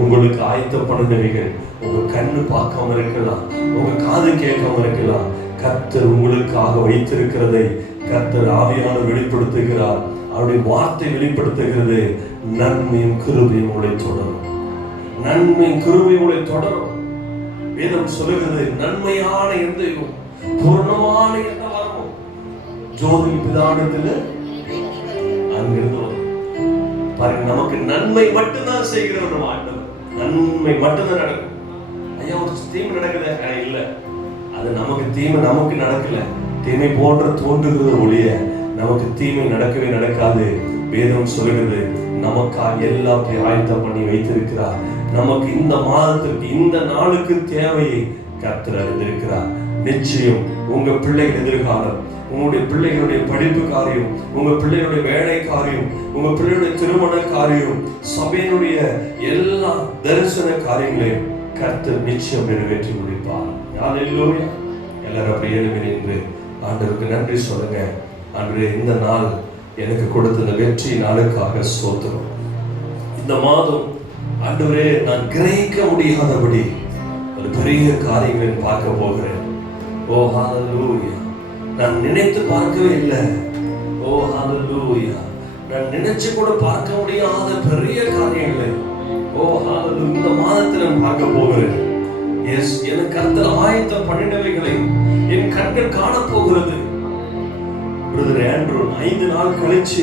உங்களுக்கு ஆயத்தப்படுனவைகள் உங்க கண்ணு பார்க்காம இருக்கலாம், உங்க காது கேட்காம இருக்கலாம். கர்த்தர் உங்களுக்காக வைத்திருக்கிறதை கர்த்தர் ஆவியானவர் வெளிப்படுத்துகிறார். அவருடைய வார்த்தை வெளிப்படுத்துகிறது. நன்மையும் கிருபையும் உங்களை தொடரும். நன்மையும் கிருபையும் உங்களை தொடரும். வேதம் சொல்லுகிறது, நன்மையான எந்த பூர்ணமான எந்த வரமும் ஜோதி பிதானத்தில் அங்கிருந்து வரும். பாருங்க, நமக்கு நன்மை மட்டும்தான் செய்கிறவர் ஆண்டவர். நன்மை மட்டும்தான் நடக்கும். ஐயா ஒரு தீமை நடக்குது இல்ல, அது நமக்கு தீமை நமக்கு நடக்கல. தீமை போன்ற தோன்றுகிறது ஒழிய நமக்கு தீமை நடக்கவே நடக்காது. வேதம் சொல்லுகிறது, நமக்காக எல்லாத்தையும் ஆயத்தம் பண்ணி வைத்திருக்கிறார். நமக்கு இந்த மாதத்திற்கு இந்த நாளுக்கு தேவையை கர்த்தர் அறிந்திருக்கிறார். நிச்சயம் உங்க பிள்ளைகள் எதிர்காலம், உங்களுடைய பிள்ளைகளுடைய படிப்பு காரியம், உங்க பிள்ளைகளுடைய வேலை காரியம், உங்க பிள்ளைகளுடைய திருமண காரியம், சபையினுடைய எல்லா தரிசன காரியங்களையும் கர்த்தர் நிச்சயம் நிறைவேற்றி முடிப்பார். அல்லேலூயா. எல்லாரும் அப்படியே எழுந்து ஆண்டவருக்கு நன்றி சொல்லுங்க. ஆண்டவரே, இந்த நாள் எனக்கு கொடுத்த இந்த வெற்றி நாளுக்காக ஸ்தோத்திரம். இந்த மாதம் ஆண்டவரே நான் கிரகிக்க முடியாதபடி ஒரு பெரிய காரியங்களை பார்க்க போகிறேன். ஓ ஹல்லேலூயா. நான் நினைத்து பார்க்கவே இல்லை. ஓ ஹல்லேலூயா. நான் நினைச்சு கூட பார்க்க முடியாத பெரிய காரியங்களை ஓ ஹல்லேலூயா இந்த மாதத்தில் நான் பார்க்க போகிறேன். எஸ், எனக்கு கர்த்தர் ஆயத்தம் பண்ணினவைகளை என் கண்கள் காண போகிறது. பிரதர் ஆண்ட்ரூ 5 நாள் கழிச்சு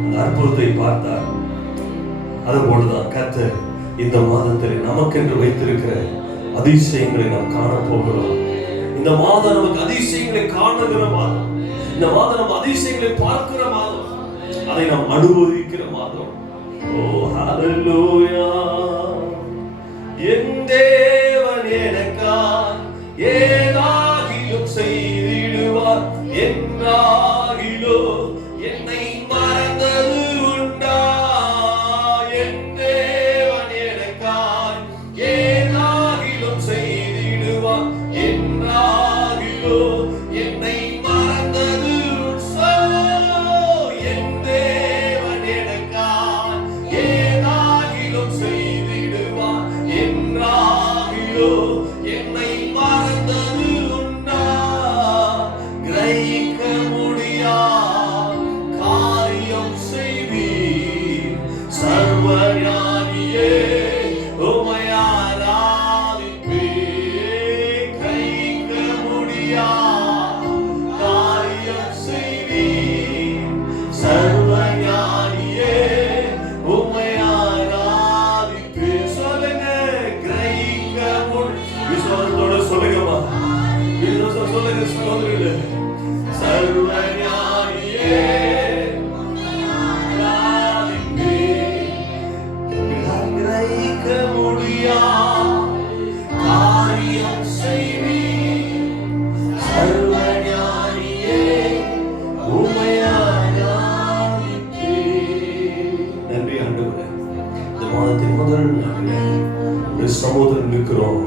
அந்த அற்புதத்தை பார்த்தார். அதுபோலதான் கர்த்தர் இந்த மாதத்தில் நமக்கென்று வைத்திருக்கிற அதிசயங்களை நாம் காண போகிறோம். இந்த மாதம் நமக்கு அதிசயங்களை காணுகிற மாதம். இந்த மாதம் நம்ம அதிசயங்களை பார்க்கிற மாதம். அதை நாம் அனுபவிக்கிற மாதம். ஓ ஹல்லேலூயா. என் தேவன் எனக்காய் ஏதாகிலும் செய்திடுவார். என்றாகிலோ என்னை மறந்தது உண்டா? என் தேவன் எனக்காய் ஏதாகிலும் செய்திடுவார். என்றாகிலோ என்னை மறந்தது உண்டா? என் தேவன் எனக்காய் ஏதாகிலும் மாதத்தின் முதல் நாளில் ஒரு சமூகத்தில் நிற்கிறோம்.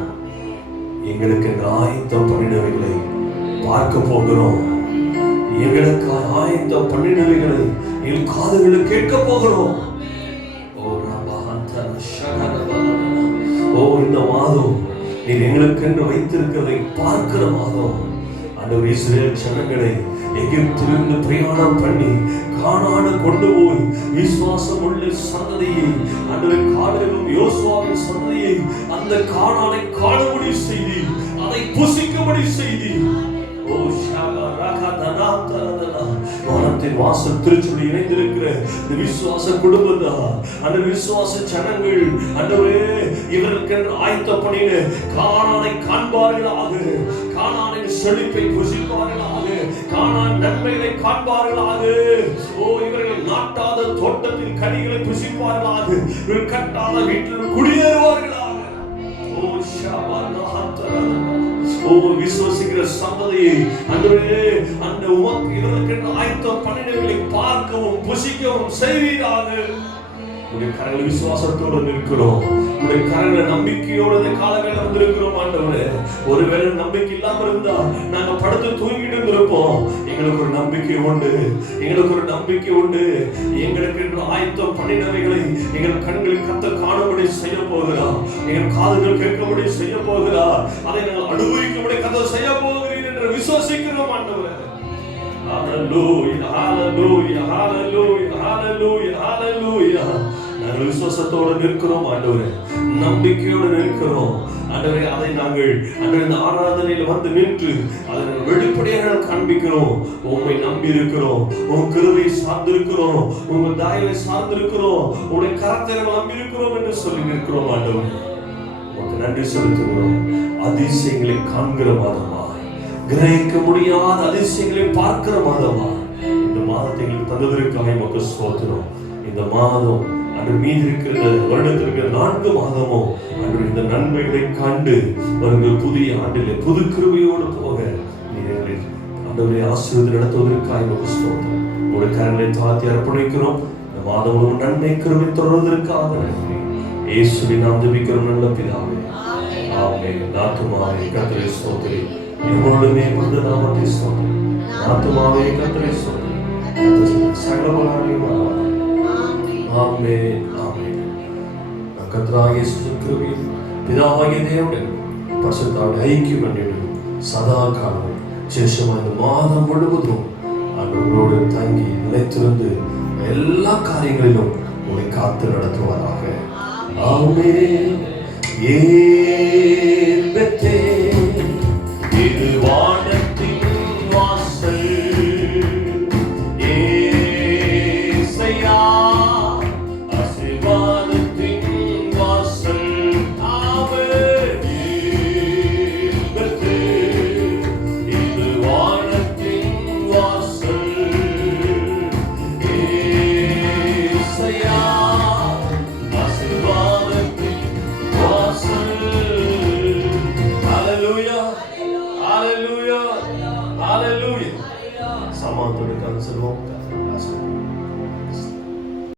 எங்களுக்கு ஆயத்தம் பண்ணினவைகளை பார்க்க போகிறோம். எங்களுக்கு ஆயத்தம் பண்ணினவைகளை என் காதுகளை கேட்க போகிறோம். இந்த மாதம் நீர் எங்களுக்கென்று வைத்திருக்கிறதை பார்க்கிற மாதம். ஆண்டவர் இஸ்ரவேல் ஜனங்களை எகிப்திலிருந்து பிரயாணம் பண்ணி கானானை கொண்டு போய் விசுவாசம் உள்ள சந்ததியை, ஆண்டவர் காலேபும் யோசுவாவின் சந்ததியை அந்த கானானை காணும்படி செய்தி, அதை புசிக்கும்படி செய்தி. ஓ ஷாகா ராகா தனா தரதனா வானத்தின் வாசல் திருச்சபையில் இணைந்திருக்கிற இந்த விசுவாச குடும்பம் தான், அந்த விசுவாச ஜனங்கள் ஆண்டவரே இவர்களுக்கென்று ஆயத்த பண்ணின கானானை காண்பார்களாக, கானானின் செழிப்பை புசிப்பார்களாக, கானான் நன்மைகளை காண்பார்களாக. ஓ இவர்கள் நாட்டாத தோட்டத்தில் கனிகளை புசிப்பார்களாக, இவர்கள் கட்டாத வீட்டில் குடியேறுவார்களாக. ஓ ஷாபா ஓ விசுவாசிக்கிற சந்ததியை ஆண்டவரே அந்த உமக்கு இவர்களுக்கு ஆயத்த பண்ணினவைகளை பார்க்கவும் புசிக்கவும் செய்வீராக. உடைய கரங்களை விசுவாசத்தோடு இருக்கிறோம். உடைய கரங்களை நம்பிக்கையோடு இந்த காலவேளை வந்திருக்கிறோம். ஆண்டவரே ஒருவேளை நம்பிக்கை இல்லாம இருந்தா நாங்க படுத்து தூங்கிட்டு இருப்போம். எங்களுக்கு ஒரு நம்பிக்கை உண்டு, எங்களுக்கு ஒரு நம்பிக்கை உண்டு. எங்களுக்கு ஆயத்தம் பண்ணினவைகளை எங்கள் கண்களில் கர்த்தர் காணும்படி செய்ய போகிறார், எங்கள் காதுகள் கேட்கும்படி செய்ய போகிறார், அதை நாங்கள் அனுபவிக்கும்படி கர்த்தர் செய்ய போகிறீர் என்று விசுவாசிக்கிறோம். ஆண்டவரே ஹalleluya hallelujah hallelujah hallelujah hallelujah. நாங்கள் விசுவாசத்தோடு நிற்கிறோம் ஆண்டவரே, நம்பிக்கையோடு நிற்கிறோம் ஆண்டவரே. அதை நாங்கள் அந்த ஆராதனையில் வந்து நின்று அதை நாங்கள் வெளிப்படையாக காண்பிக்கிறோம். உம்மை நம்பி இருக்கிறோம், உன் கிருபையை சார்ந்திருக்கிறோம், உங்கள் தயவை சார்ந்திருக்கிறோம், உடைய கரத்தை நாங்கள் நம்பி இருக்கிறோம் என்று சொல்லி நிற்கிறோம் ஆண்டவரே. உமக்கு நன்றி செலுத்துகிறோம். அதிசயங்களை காண்கிற மாதமா, கிரகிக்க முடியாத அதிசயங்களை பார்க்கிற மாதமா இந்த மாதத்தை எங்களுக்கு தந்ததற்காக உமக்கு ஸ்தோத்திரம். இந்த மாதம் அன்று மீதி இருக்கிற வருடத்தில் இருக்கிற 4 மாதமும் அன்று இந்த நன்மைகளை கண்டு வருகிற புதிய ஆண்டிலே புது கிருபையோடு போக நீங்களை ஆண்டவரை ஆசீர்வாதம் நடத்துவதற்காக உமக்கு ஸ்தோத்திரம். உங்களுடைய கரங்களை தாழ்த்தி அர்ப்பணிக்கிறோம். இந்த மாதம் ஒரு நன்மை கிருபை தொடர்வதற்காக நன்றி. இயேசுவின் நாமத்தில் ஜெபிக்கிறோம் நல்ல பிதாவே, ஆமென். ஆத்துமாவே கர்த்தரை ஸ்தோத்திரி, எங்களுடைய புனித நாமத்தை ஸ்தோத்திரி. ஆத்துமாவே கர்த்தரை ஸ்தோத்திரி, சகல பலனையும் ஆமென் ஆமென். கர்த்தராகிய இயேசு கிருபையும் பிதாவாகிய தேவனுடைய பரிசுத்த ஐக்கியம் பண்ணிடும் சதா காலம் விசேஷமாக இந்த மாதம் முழுவதும் ஆண்டவரோடு தங்கி நிலைத்திருந்து எல்லா காரியங்களிலும் உங்களை காத்து நடத்துவாராக. ஆமென். ஏற்பெற்றே இது வானத்தின் வாசல், ஏசையா ஆசீர்வாதத்தின் வாசல். ஆமென். ஏற்பெற்றே இது வானத்தின் வாசல், ஏசையா ஆசீர்வாதத்தின் வாசல். Hallelujah. Hallelujah. Hallelujah. சமாதானத்துடன் சொல்லுவோம்.